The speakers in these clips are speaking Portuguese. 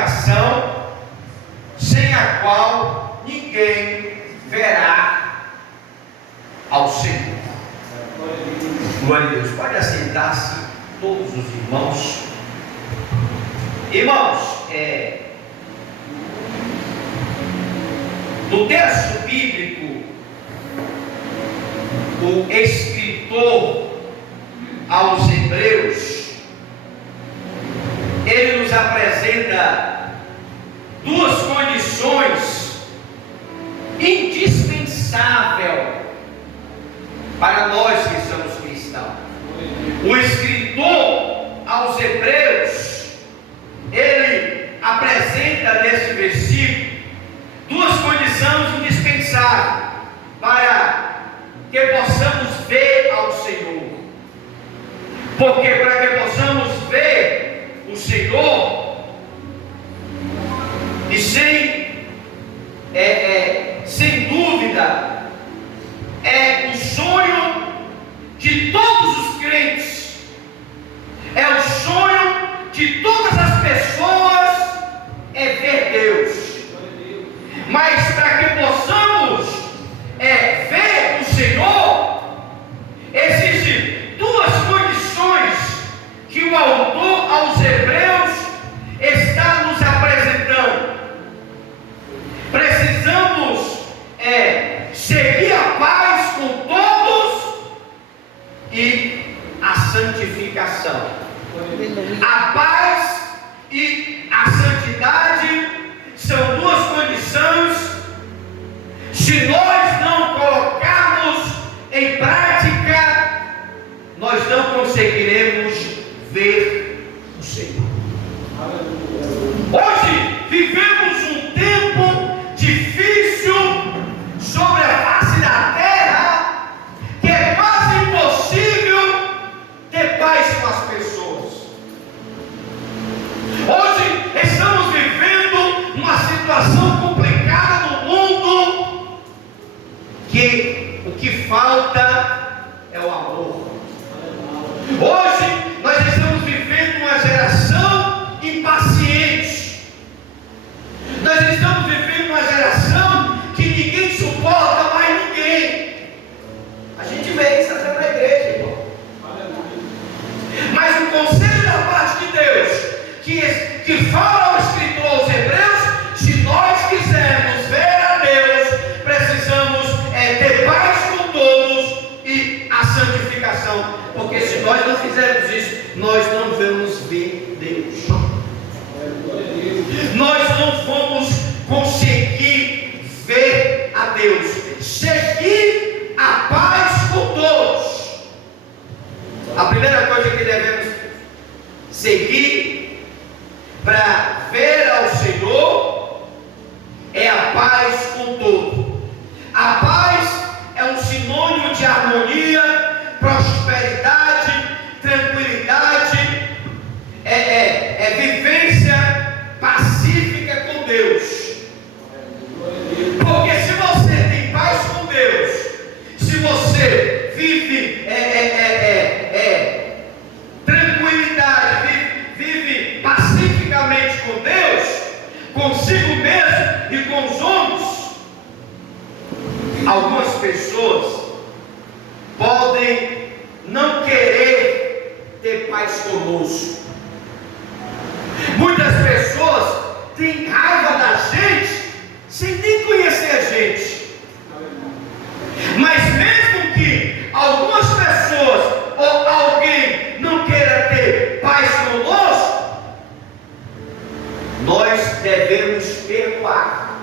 santificação, sem a qual ninguém verá ao Senhor. Glória a Deus. Pode assentar-se todos os irmãos. Irmãos, no texto bíblico, o escritor aos Hebreus, ele nos apresenta duas condições indispensáveis para nós que somos cristãos. O escritor aos Hebreus, ele apresenta nesse versículo duas condições indispensáveis para que possamos ver ao Senhor. Porque para que possamos ver o Senhor, e sem dúvida, é o sonho de todos os crentes, é o sonho de todas as pessoas, é ver Deus. Mas para que possamos ver o Senhor, existem duas condições que o autor aos Hebreus está nos apresentando. Precisamos seguir a paz com todos e a santificação. A paz e a santidade são duas condições. Se nós não colocarmos em prática, nós não conseguiremos ver o Senhor. Hoje vivemos um tempo difícil sobre a face da terra, que é quase impossível ter paz com as pessoas. Hoje estamos vivendo uma situação complicada no mundo, que o que falta é o amor. Hoje nós estamos vivendo uma geração impaciente. Nós estamos vivendo uma geração que ninguém suporta mais ninguém. A gente vê isso até na igreja, irmão. Mas o conselho da parte de Deus que fala ao escritor aos Hebreus, se nós quisermos ver a Deus, precisamos ter paz com todos e a santificação, porque se nós não fizermos isso, nós não vamos ver Deus. Nós não vamos conseguir ver a Deus. Seguir a paz com todos. A primeira coisa que devemos seguir para ver ao Senhor é a paz com todos. A paz é um sinônimo de harmonia, prosperidade, tranquilidade, vivência pacífica com Deus. Porque se você tem paz com Deus, se você vive tranquilidade, vive pacificamente com Deus, consigo mesmo e com os homens, algumas pessoas podem não querer ter paz conosco. Muitas pessoas têm raiva da gente sem nem conhecer a gente. Mas mesmo que algumas pessoas ou alguém não queira ter paz conosco, nós devemos perdoar.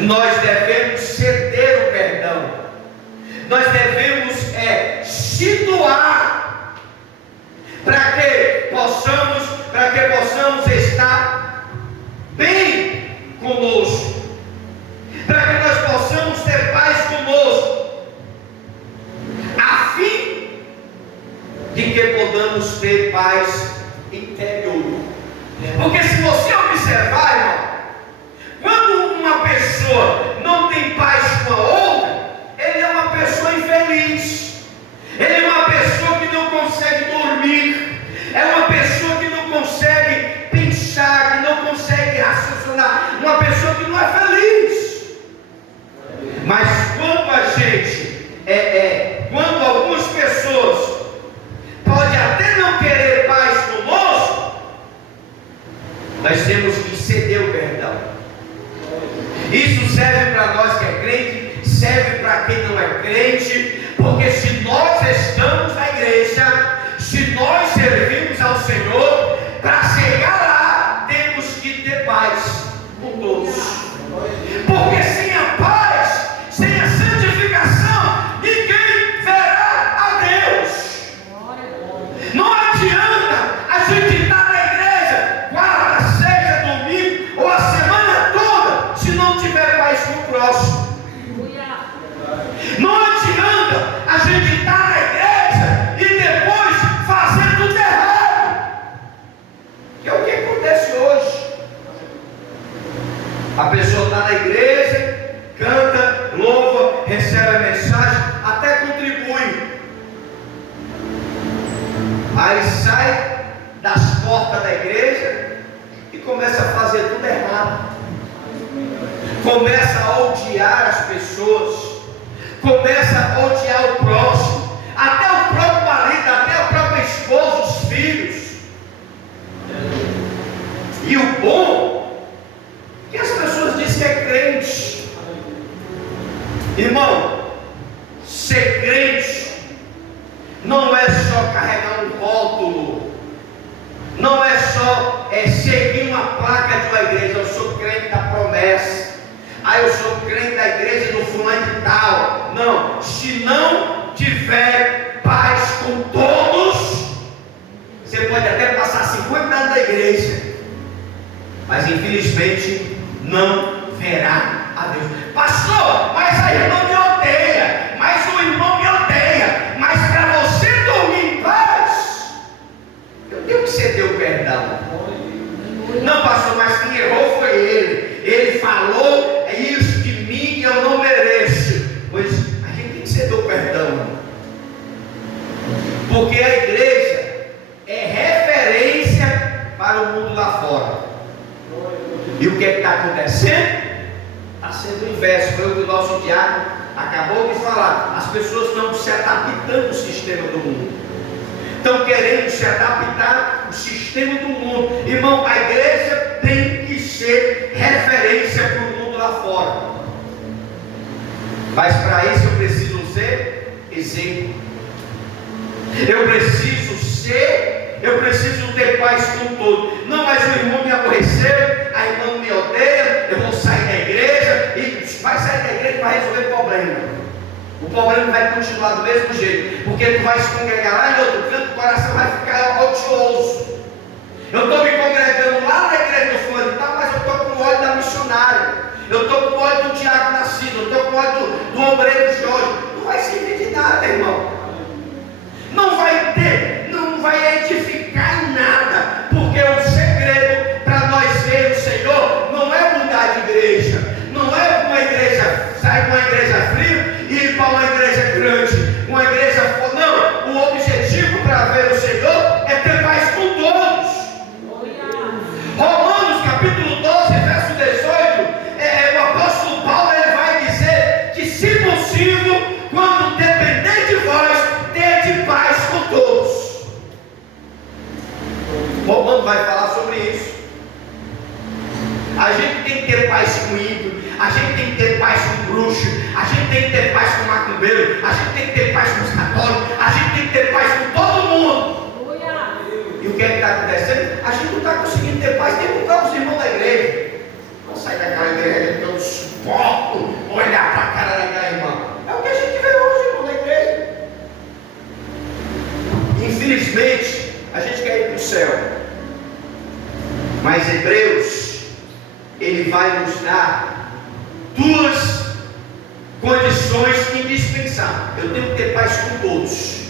Nós devemos ceder o perdão. Nós devemos se doar para que possamos estar bem conosco, para que nós possamos ter paz conosco, a fim de que podamos ter paz interior. Porque se você observar, irmão, quando uma pessoa não tem paz com a outra, ele é uma pessoa infeliz, ele é uma pessoa que não consegue dormir, é Nós temos que ceder o perdão. Isso serve para nós que é crente, serve para quem não é crente, porque se nós estamos na igreja, se nós servimos ao Senhor, para chegar lá, temos que ter paz com todos. Porque sem a paz, sem a santificação, ninguém verá a Deus. Não adianta a gente estar na igreja quarta, sexta, domingo ou a semana toda se não tiver paz com o próximo. Não adianta a gente estar na igreja e depois fazer tudo errado, que é o que acontece hoje. A pessoa está na igreja, canta, louva, recebe a mensagem, até contribui, aí sai das portas da igreja e começa a fazer tudo errado, começa a odiar as pessoas, começa a odiar o próximo, até o próprio marido, até a própria esposa, os filhos. E o bom é que as pessoas dizem que é crente. Irmão, ser crente não é só carregar um rótulo, não é só seguir uma placa de uma igreja. Eu sou crente da promessa, eu sou crente da igreja do fulano de tal. Não, se não tiver paz com todos, você pode até passar 50 anos na igreja, mas infelizmente não verá a Deus. Pastor, mas a irmã me odeia, mas o irmão me odeia, mas para você dormir em paz, eu tenho que ceder o perdão. Não, pastor, mas quem errou foi ele falou isso de mim e eu não mereço. Pois a gente tem que ceder o perdão, porque a igreja é referência para o mundo lá fora. E o que é que está acontecendo? Está sendo o inverso. Foi o que o nosso diácono acabou de falar. As pessoas estão se adaptando ao sistema do mundo, estão querendo se adaptar ao sistema do mundo. Irmão, a igreja tem que ser referência para o mundo lá fora, mas para isso eu preciso ser exemplo. Eu preciso ter paz com todos. Não, mas o irmão me aborreceu, a irmã me odeia, eu vou sair da igreja. E vai sair da igreja para resolver o problema. O problema vai continuar do mesmo jeito, porque tu vai se congregar lá em outro canto, o coração vai ficar odioso. Eu estou me congregando lá na igreja do fulano e tal, mas eu estou com ódio da missionária, eu estou com ódio do diácono Nascido, eu estou com ódio do obreiro Jorge. Não vai servir de nada, irmão. Não vai edificar em nada, porque o segredo para nós ver o Senhor não é mudar de igreja, não é uma igreja, sair de uma igreja fria e ir para uma igreja grande, uma igreja forte. Não, o objetivo para ver o Senhor é ter paz com todos. Romanos capítulo 12, verso 18, o apóstolo Paulo ele vai dizer que, se possível, quando depender de vós, tende paz com todos. Romano vai falar sobre isso. A gente tem que ter paz com o ímpio, a gente tem que ter paz com o bruxo, a gente tem que ter paz com o macumbeiro, a gente tem que ter paz com os católicos, a gente tem que ter paz com todo mundo. E o que é que está acontecendo? A gente não está conseguindo ter paz nem com os próprios irmãos da igreja. Vamos sair daquela igreja que eu não suporto olhar para a cara daquela irmã. É o que a gente vê hoje, irmão, na igreja. Infelizmente, a gente quer ir para o céu, mas Hebreus, ele vai nos dar duas condições indispensáveis. Eu tenho que ter paz com todos.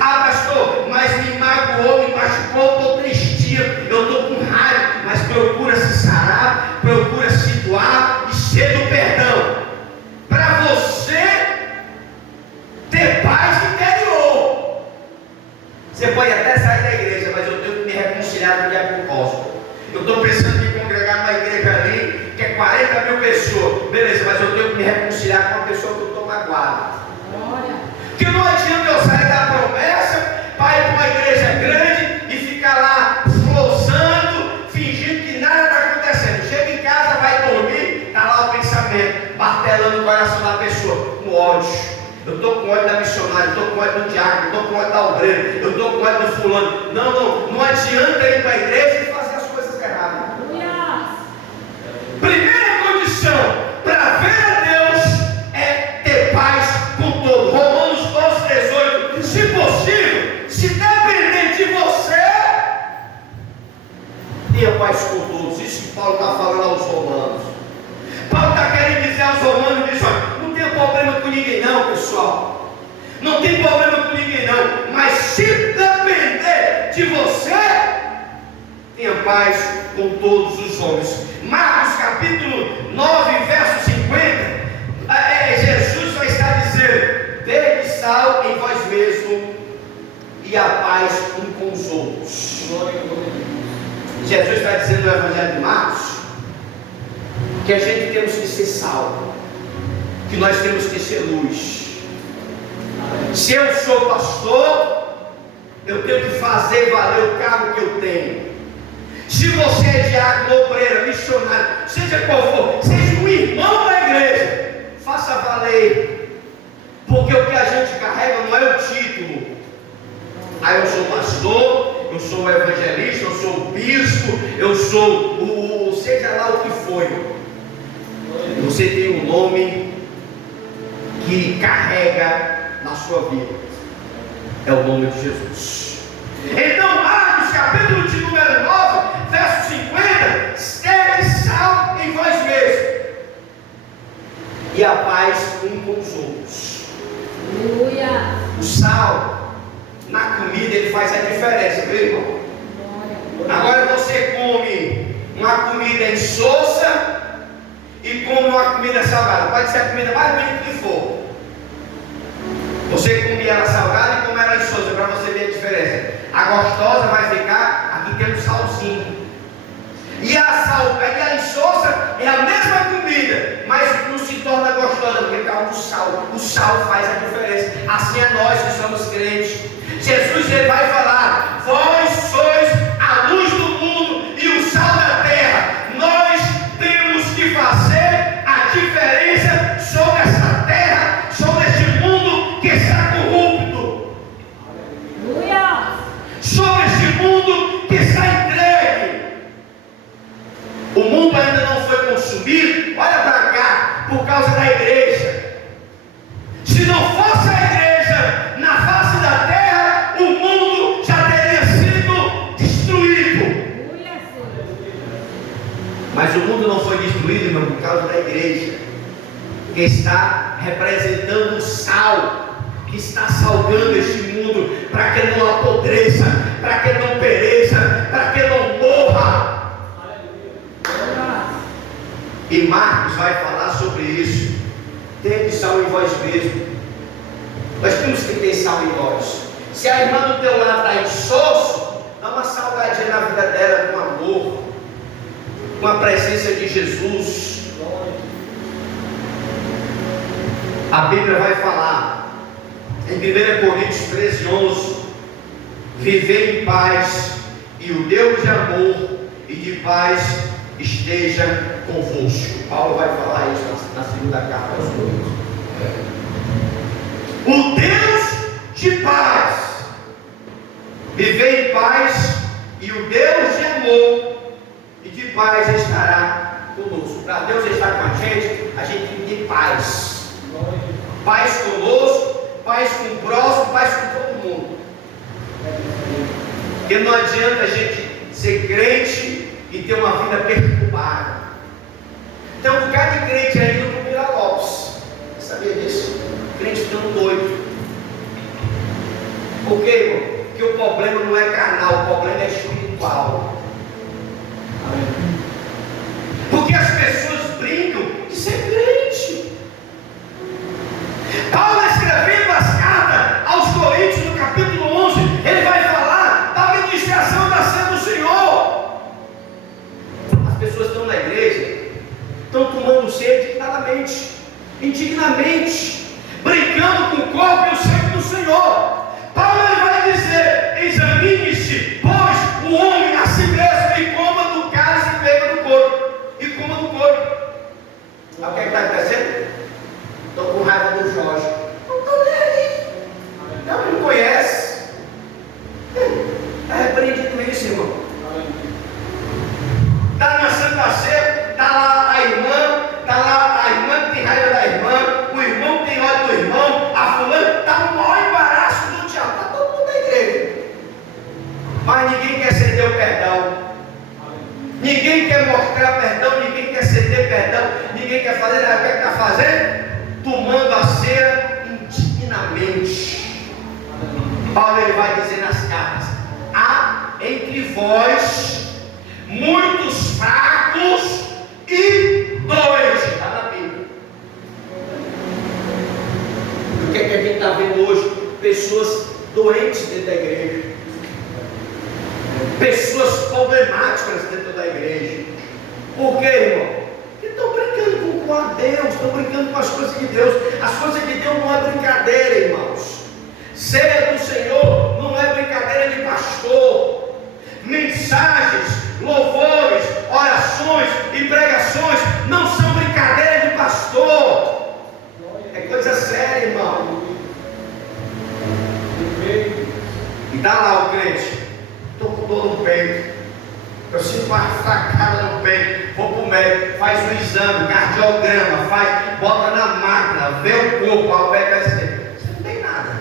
Ah, pastor, mas me magoou, me machucou, estou tristinho, eu estou com raiva. Mas procura se sarar, procura se doar e ceda o perdão, para você ter paz interior. Você pode até sair da igreja, mas eu tenho que me reconciliar com o diabo Costa. Eu estou pensando em me congregar numa igreja ali, que é 40 mil pessoas. Beleza, mas eu tenho que me reconciliar com uma pessoa que eu estou magoado. Porque não adianta eu sair da promessa para ir para uma igreja grande e ficar lá flosando martelando o coração da pessoa? Com ódio. Eu estou com ódio da missionária, eu estou com ódio do diácono, eu estou com ódio da obreira, eu estou com ódio do fulano. Não adianta ir para a igreja e fazer as coisas erradas. Primeira condição para ver a Deus é ter paz com todo. Romanos 12:18. Se possível, se depender de você, tenha paz com todos. Isso que Paulo está falando aos romanos. Paulo está querendo dizer aos romanos, diz, olha, não tem problema com ninguém não, pessoal. Não tem problema com ninguém não. Mas se depender de você, tenha paz com todos os homens. Marcos capítulo 9, verso 50. Jesus vai estar dizendo: dê sal em vós mesmo e a paz um com os outros. Jesus está dizendo no Evangelho de Marcos que a gente temos que ser sal, que nós temos que ser luz. Se eu sou pastor, eu tenho que fazer valer o cargo que eu tenho. Se você é diácono, obreira, missionário, seja qual for, seja um irmão da igreja, faça valer, porque o que a gente carrega não é o título. Eu sou pastor, eu sou evangelista, eu sou bispo, eu sou o seja lá o que foi. Você tem um nome que carrega na sua vida, é o nome de Jesus. Então, Marcos capítulo de número 9, verso 50: sede sal em vós mesmos e a paz um com os outros. Aleluia. O sal na comida ele faz a diferença, viu, irmão? Agora você come uma comida insossa e come uma comida salgada, pode ser a comida mais bonita que for. Você come ela salgada e come ela insossa, para você ver a diferença. A gostosa vai ficar, aqui tem um salzinho. E a insossa é a mesma comida, mas não se torna gostosa, porque está o sal. O sal faz a diferença. Assim é nós que somos crentes. Jesus ele vai falar: vós sois a luz do mundo e o sal da terra. Nós temos que fazer a diferença sobre essa terra, sobre este mundo que está corrupto, sobre este mundo que está entregue. O mundo ainda não foi consumido, olha para cá, por causa da igreja. Se não fosse a igreja na face da terra, o mundo já teria sido destruído. Mas o mundo não foi destruído, irmão, por causa da igreja, que está representando o sal, que está salgando este mundo, para que ele não apodreça, para que ele não pereça, para que ele não morra. E Marcos vai falar sobre isso. Tende sal em vós mesmo. Nós temos que ter sal em nós. Se a irmã do teu lado está insosso, dá uma salgadinha na vida dela com amor, com a presença de Jesus. A Bíblia vai falar em 1 Coríntios 13:11: vivei em paz, e o Deus de amor e de paz esteja convosco. Paulo vai falar isso na segunda carta aos Coríntios. O Deus de paz, vivei em paz, e o Deus de amor e de paz estará conosco. Para Deus estar com a gente tem que ter paz. Paz conosco, paz com o próximo, paz com todo mundo. Porque não adianta a gente ser crente e ter uma vida perturbada. Tem um bocado de crente aí no Mira Lopes. Você sabia disso? Crente ficando doido. Por quê, irmão? Porque o problema não é carnal, o problema é espiritual. Porque as pessoas brincam de ser crente. Paulo, escrevendo as cartas aos Coríntios, no capítulo 11, ele vai falar da ministração da ceia do Senhor. As pessoas estão na igreja, estão tomando ceia indignamente, brincando com o corpo e o sangue do Senhor. Paulo ele vai dizer: examine-se, pois, o homem a si mesmo, e coma do cálice e beba do corpo, e coma do corpo. Sabe o que está acontecendo? raiva do Jorge. Não estou nem aí. Não me conhece. Está repreendido isso, irmão. Está na Santa Ceia, está lá a irmã que tem raiva da irmã, o irmão que tem ódio do irmão, a fulana, está no maior embaraço do diabo. Está todo mundo na igreja. Mas ninguém quer ceder o perdão. Ninguém quer mostrar perdão, ninguém quer ceder perdão, ninguém quer fazer nada. O que está fazendo? Tomando a ceia indignamente. Paulo ele vai dizer nas cartas: há entre vós muitos fracos e doentes. Está na Bíblia. O que é que a gente está vendo hoje? Pessoas doentes dentro da igreja, pessoas problemáticas dentro da igreja. Por quê, irmão? Porque estão brincando com a Deus, estão brincando com as coisas de Deus. As coisas de Deus não é brincadeira, irmãos. Ceia do Senhor não é brincadeira de pastor. Mensagens, louvores, orações e pregações não são brincadeira de pastor. É coisa séria, irmão. E está lá o crente: estou com dor no peito, eu sinto uma facada no peito, vou para o médico, faz um exame, cardiograma, bota na máquina, vê o corpo, o médico vai dizer: você não tem nada.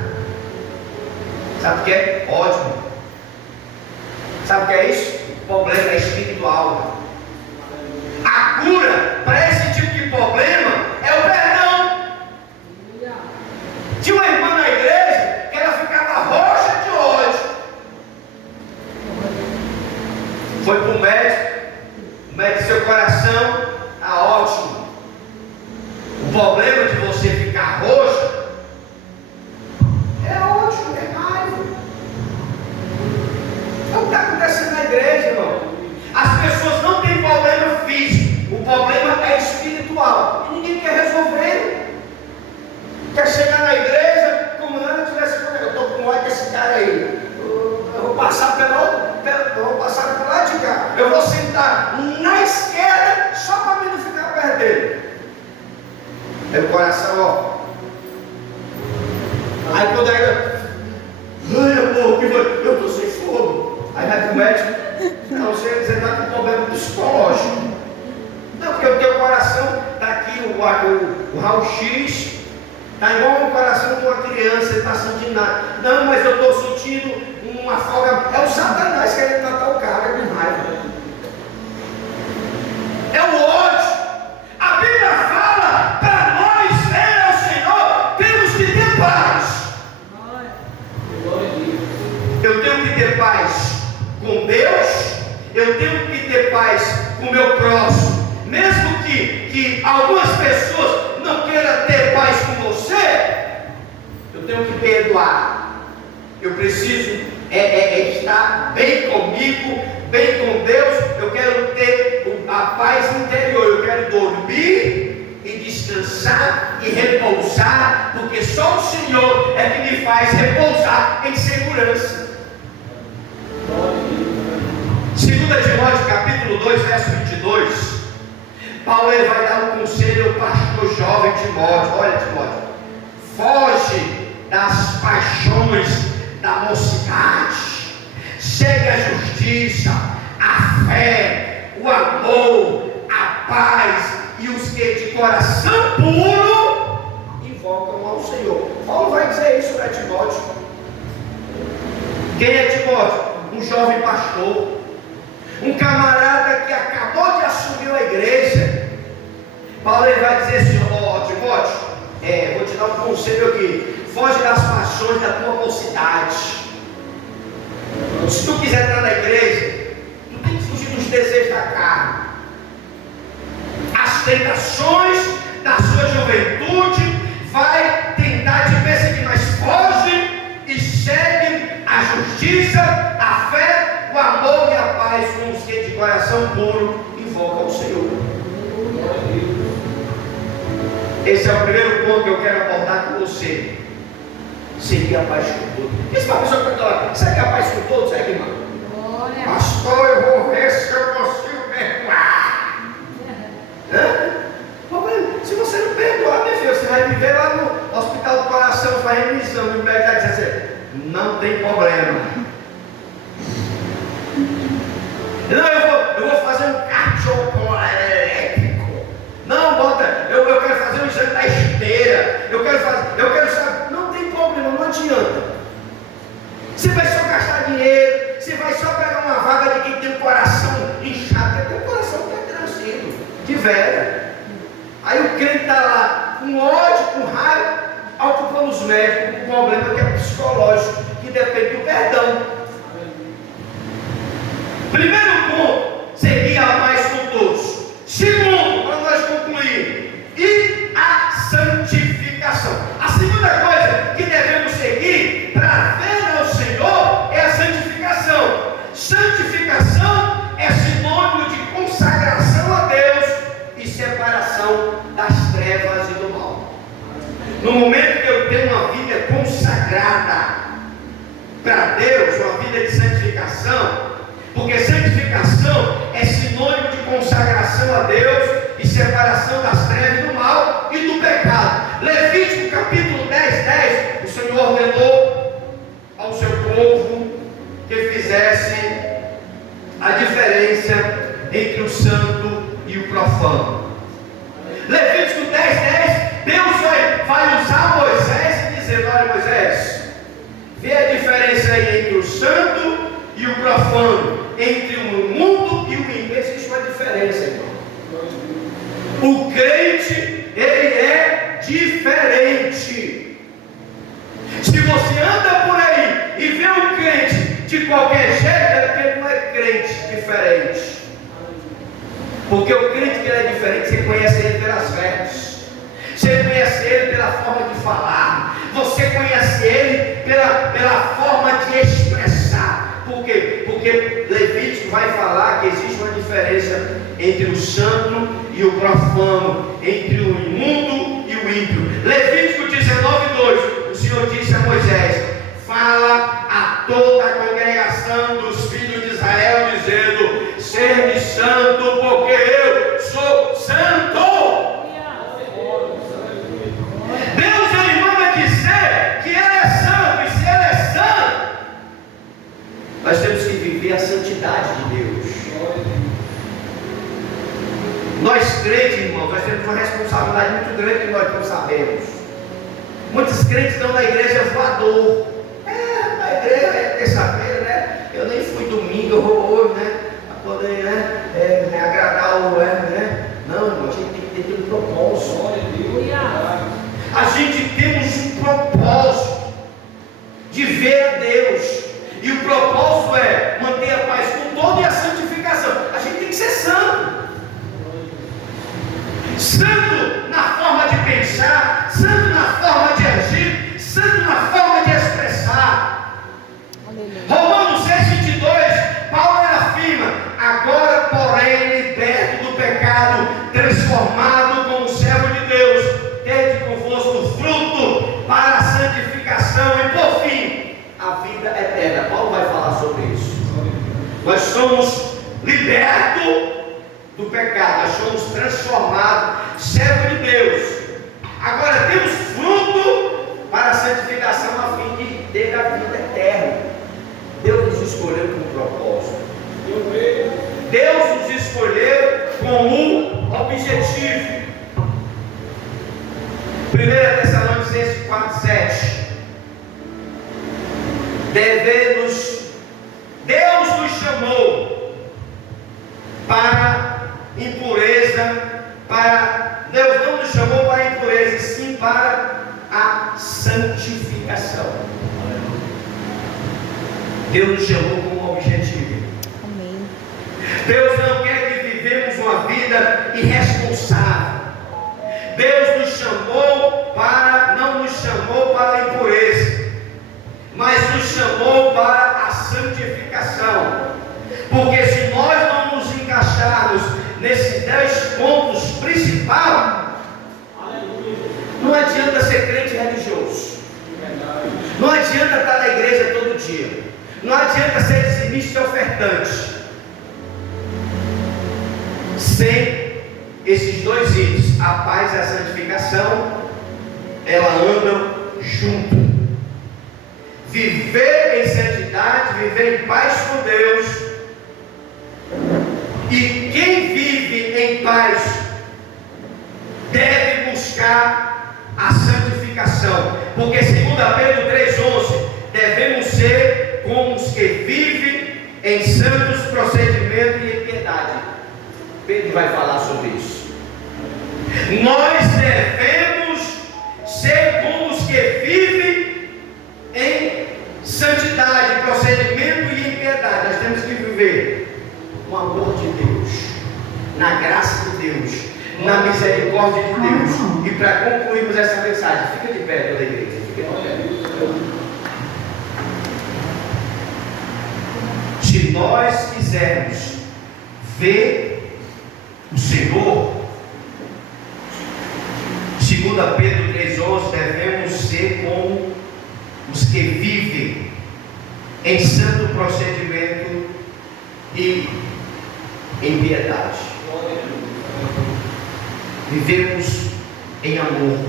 Sabe o que é? Ótimo. Sabe o que é isso? O problema é espiritual. A cura para esse tipo de problema é o perdão. Tinha uma irmã na igreja que ela ficava roxa de ódio. Foi para o médico, seu coração está ótimo. O problema de você ficar roxo é ódio, é raiva. É o que está acontecendo na igreja, irmão. As pessoas não têm problema físico, o problema é espiritual. E ninguém quer resolver. Quer chegar na igreja como não tivesse. Eu estou com ódio desse cara aí. Eu vou passar eu vou passar por lá de cá. Eu vou sentar na esquerda só para mim não ficar perto dele. É o coração, ó. Aí quando ai amor, que foi? Eu estou sem fogo. Aí vai para o médico: não, você está com problema psicológico. Não, porque o teu coração está aqui, o raio-x está igual o coração de uma criança, ele está sentindo nada. Não, mas eu estou sentindo uma folga. É o Satanás querendo matar o cara com raiva. É o ódio. A Bíblia fala para nós, ao Senhor, temos que ter paz. Eu tenho que ter paz com Deus, eu tenho que ter paz com o meu próximo. Mesmo que algumas pessoas não queiram ter paz com você, eu tenho que perdoar. Eu preciso estar bem comigo, bem com Deus. Eu quero ter a paz interior. Eu quero dormir e descansar e repousar, porque só o Senhor é que me faz repousar em segurança. 2 Timóteo capítulo 2, verso 22. Paulo ele vai dar um conselho ao pastor jovem Timóteo: olha, Timóteo, foge das paixões da mocidade, segue a justiça, a fé, o amor, a paz e os que de coração puro invocam ao Senhor. Paulo vai dizer isso para Timóteo. Quem é Timóteo? Um jovem pastor, um camarada que acabou de assumir a igreja. Paulo ele vai dizer assim: ó, Timóteo, vou te dar um conselho aqui: foge das paixões da tua mocidade. Se tu quiser estar na igreja, tu tem que fugir dos desejos da carne, as tentações da sua juventude vai tentar te perseguir, mas foge e segue a justiça, a fé, o amor e a paz com os que de coração puro invocam o Senhor. Esse é o primeiro ponto que eu quero abordar com você. Seguir a paz com todos. Esse é uma pessoa que está lá: segue a paz com todos, segue, irmão. Pastor, eu vou ver se eu consigo perdoar. Se você não perdoar, meu filho, você vai viver lá Não, eu vou fazer um cardio elétrico. Não, eu quero fazer um exame da esteira. Eu quero saber. Não tem problema, não adianta. Você vai só gastar dinheiro, você vai só pegar uma vaga de quem tem o coração inchado, porque tem o coração que é tranquilo, de velha. Aí o crente está lá com ódio, com raiva, ocupando os médicos, com um problema que é psicológico, que depende do perdão. Primeiro ponto, seguir a paz com todos. Segundo, para nós concluir, e a santificação. A segunda coisa que devemos seguir para ver ao Senhor é a santificação. Santificação é sinônimo de consagração a Deus e separação das trevas e do mal. No momento que eu tenho uma vida consagrada para Deus, uma vida de santificação, porque santificação é sinônimo de consagração a Deus e separação das trevas e do mal e do pecado. Levítico capítulo 10, o Senhor ordenou ao seu povo que fizesse a diferença entre o santo e o profano. Levítico 10, Deus vai usar Moisés e dizer: olha, Moisés, vê a diferença aí entre o santo e o profano, entre o mundo e o ímpio. Existe uma diferença, irmão. O crente, ele é diferente. Se você anda por aí e vê um crente de qualquer jeito, é porque ele não é crente diferente. Porque o crente que ele é diferente, você conhece ele pelas vestes, você conhece ele pela forma de falar, você conhece ele pela forma de expressar. Por quê? Porque Levítico vai falar que existe uma diferença entre o santo e o profano, entre o imundo e o ímpio. Levítico 19:2, o Senhor disse a Moisés: fala a toda a congregação dos filhos de Israel, dizendo: sede santo, porque eu sou santo. Deus, ele manda dizer que ele é santo, e se ele é santo, nós temos que viver a santidade de Deus. Nós crentes, irmãos, nós temos uma responsabilidade muito grande que nós não sabemos. Muitos crentes estão na igreja voador. Na igreja é terça-feira, né? Eu nem fui domingo, eu vou hoje, né? Para poder, né? Agradar o Não, irmão, a gente tem que ter um propósito. A gente temos um propósito de ver a Deus. E o propósito é manter a paz com todo e a santificação. A gente tem que ser santo. Santo na forma de pensar, santo na forma de agir, santo na forma de expressar. Romanos 6:22, Paulo afirma: agora, porém, liberto do pecado, transformado como servo de Deus, tende convosco fruto para a santificação e, por fim, a vida eterna. Paulo vai falar sobre isso. Nós somos libertos do pecado, nós somos transformados, servo de Deus. Agora temos fruto para a santificação, a fim de ter a vida eterna. Deus nos escolheu com um propósito. Deus nos escolheu com um objetivo. 1 Tessalonicenses 4:7. Deus nos chamou para impureza, Deus não nos chamou para a impureza, e sim para a santificação. Deus nos chamou com um objetivo. Amém. Deus não quer que vivemos uma vida irresponsável. Deus nos chamou não nos chamou para a impureza, mas nos chamou para a santificação. Porque se nós não nos encaixarmos nesses 10 pontos principais, não adianta ser crente religioso, não adianta estar na igreja todo dia, não adianta ser dizimista e ofertante. Sem esses dois itens, a paz e a santificação, elas andam junto. Viver em santidade, viver em paz com Deus, E quem vive em paz deve buscar a santificação, porque segundo Pedro 3,11, devemos ser como os que vivem em santos procedimentos e em piedade. Pedro vai falar sobre isso. Nós devemos ser como os que vivem em santidade, procedimento e em piedade. Nós temos que viver no amor de Deus, na graça de Deus, na misericórdia de Deus. E para concluirmos essa mensagem, fica de pé toda a igreja, fica de pé. Se nós quisermos ver o Senhor, segundo Pedro 3,11, devemos ser como os que vivem em santo procedimento e em piedade. Vivemos em amor.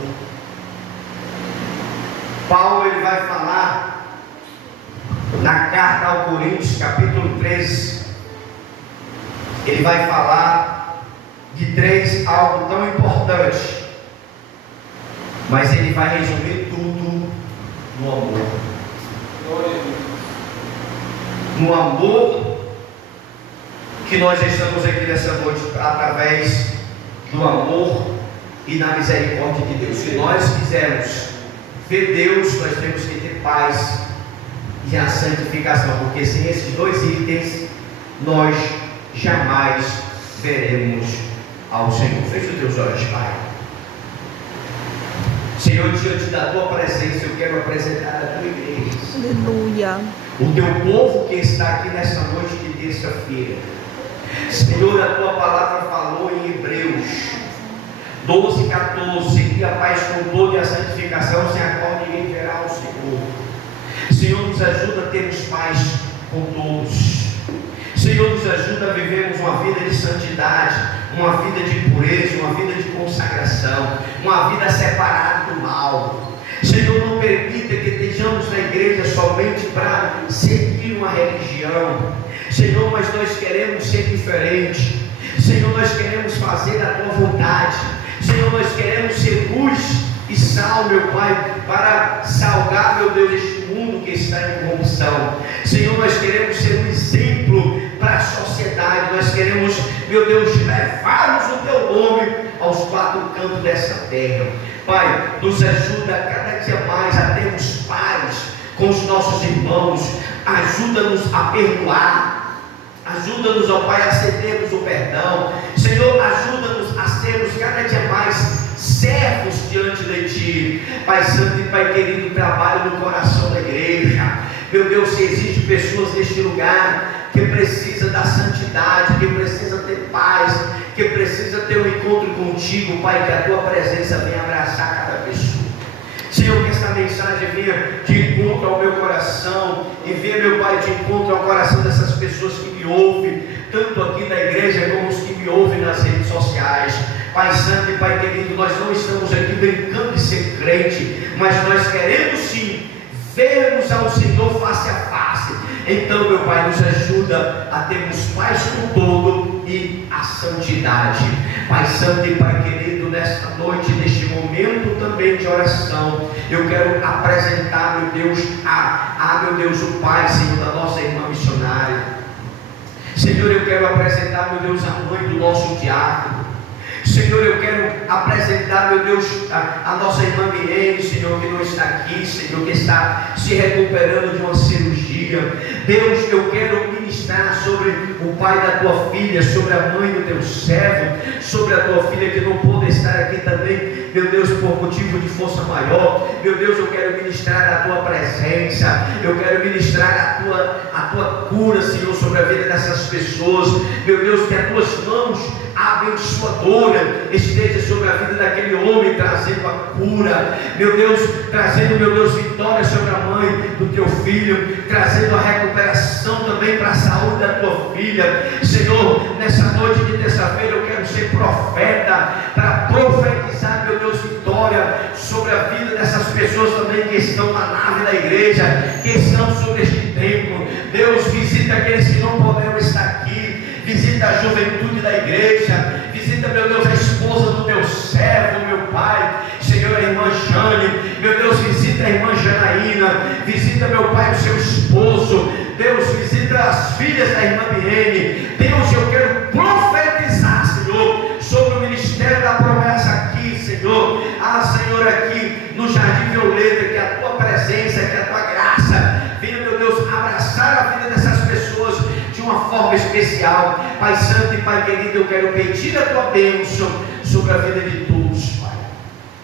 Paulo ele vai falar na carta ao Coríntios, capítulo 13, ele vai falar de algo tão importante, mas ele vai resumir tudo no amor. No amor que nós estamos aqui nessa noite, através do amor e na misericórdia de Deus. Se nós quisermos ver Deus, nós temos que ter paz e a santificação, porque sem esses dois itens nós jamais veremos ao Senhor. Feche os teus olhos, Pai. Senhor, diante da tua presença, eu quero apresentar a tua igreja. Aleluia. O teu povo que está aqui nesta noite de terça-feira. Senhor, a tua palavra falou em Hebreus 12:14, que a paz com todo e a santificação, sem a qual ninguém verá o Senhor. Senhor, nos ajuda a termos paz com todos. Senhor, nos ajuda a vivermos uma vida de santidade, uma vida de pureza, uma vida de consagração, uma vida separada do mal. Senhor, não permita que estejamos na igreja somente para seguir uma religião. Senhor, mas nós queremos ser diferentes. Senhor, nós queremos fazer a tua vontade. Senhor, nós queremos ser luz e sal, meu Pai, para salgar, meu Deus, este mundo que está em corrupção. Senhor, nós queremos ser um exemplo para a sociedade. Nós queremos, meu Deus, levarmos o teu nome aos quatro cantos dessa terra. Pai, nos ajuda cada dia mais a termos paz com os nossos irmãos. Ajuda-nos a perdoar. Ajuda-nos, ó Pai, a cedermos o perdão. Senhor, ajuda-nos a sermos cada dia mais servos diante de Ti. Pai Santo e Pai querido, trabalho no coração da igreja. Meu Deus, se existem pessoas neste lugar que precisa da santidade, que precisa ter paz, que precisa ter um encontro contigo, Pai, que a Tua presença venha abraçar cada pessoa. Senhor, que esta mensagem venha de encontro ao meu coração e venha, meu Pai, de encontro ao coração dessas pessoas que me ouvem, tanto aqui na igreja como os que me ouvem nas redes sociais. Pai Santo e Pai querido, nós não estamos aqui brincando de ser crente, mas nós queremos sim vermos ao Senhor face a face. Então, meu Pai, nos ajuda a termos paz com todo e a santidade. Pai Santo e Pai querido, nesta noite, neste momento também de oração, eu quero apresentar, meu Deus, meu Deus, o Pai, Senhor, da nossa irmã missionária. Senhor, eu quero apresentar, meu Deus, a mãe do nosso diácono. Senhor, eu quero apresentar, meu Deus, a nossa irmã Mirene, Senhor, que não está aqui, Senhor, que está se recuperando de uma cirurgia. Deus, eu quero ministrar sobre o pai da tua filha, sobre a mãe do teu servo, sobre a tua filha que não pôde estar aqui também, meu Deus, por motivo de força maior. Meu Deus, eu quero ministrar a tua presença, eu quero ministrar a tua cura, Senhor, sobre a vida dessas pessoas. Meu Deus, que as tuas mãos abençoadora esteja sobre a vida daquele homem, trazendo a cura, meu Deus, trazendo, meu Deus, vitória sobre a mãe do teu filho, trazendo a recuperação também para a saúde da tua filha. Senhor, nessa noite de terça-feira eu quero ser profeta para profetizar, meu Deus, vitória sobre a vida dessas pessoas também que estão na nave da igreja, que estão sobre este templo. Deus, visita aqueles que não poderão estar aqui, visita visita a juventude da igreja, visita, meu Deus, a esposa do teu servo, meu Pai, Senhor, a irmã Jane, meu Deus, visita a irmã Janaína, visita, meu Pai, o seu esposo, Deus, visita as filhas da irmã Mirene. Deus, eu quero profetizar, Senhor, sobre o ministério da promessa aqui, Senhor. Senhor, aqui no Jardim Violeta, que a tua presença, que a tua graça venha, meu Deus, abraçar a vida dessas pessoas de uma forma especial. Pai Santo e Pai querido, eu quero pedir a tua bênção sobre a vida de todos, Pai,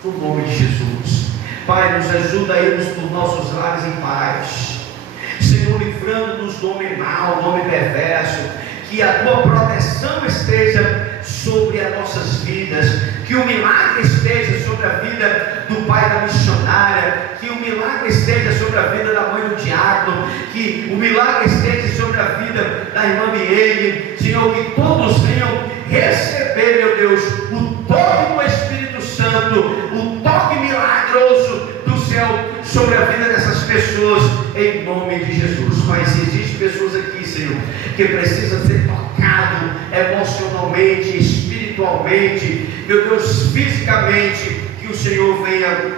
no nome de Jesus. Pai, nos ajuda a irmos por nossos lares em paz, Senhor, livrando-nos do homem mau, do homem perverso. Que a tua proteção esteja sobre as nossas vidas, que o milagre esteja sobre a vida do pai da missionária, que o milagre esteja sobre a vida da mãe do diácono, que o milagre esteja sobre a vida da irmã Miene, Senhor, que todos venham receber, meu Deus, o toque do Espírito Santo, o toque milagroso do céu sobre a vida dessas pessoas, em nome de Jesus. Pai, se existem pessoas aqui, Senhor, que precisam ser tocadas emocionalmente, espiritualmente, meu Deus, fisicamente, que o Senhor venha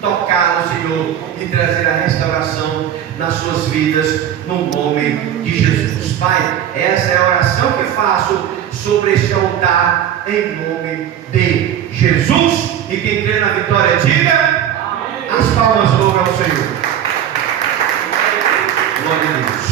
tocá-lo, Senhor, e trazer a restauração nas suas vidas, no nome de Jesus. Pai, essa é a oração que faço sobre este altar, em nome de Jesus. E quem crê na vitória, diga amém. As palmas louvam ao Senhor. Glória a Deus.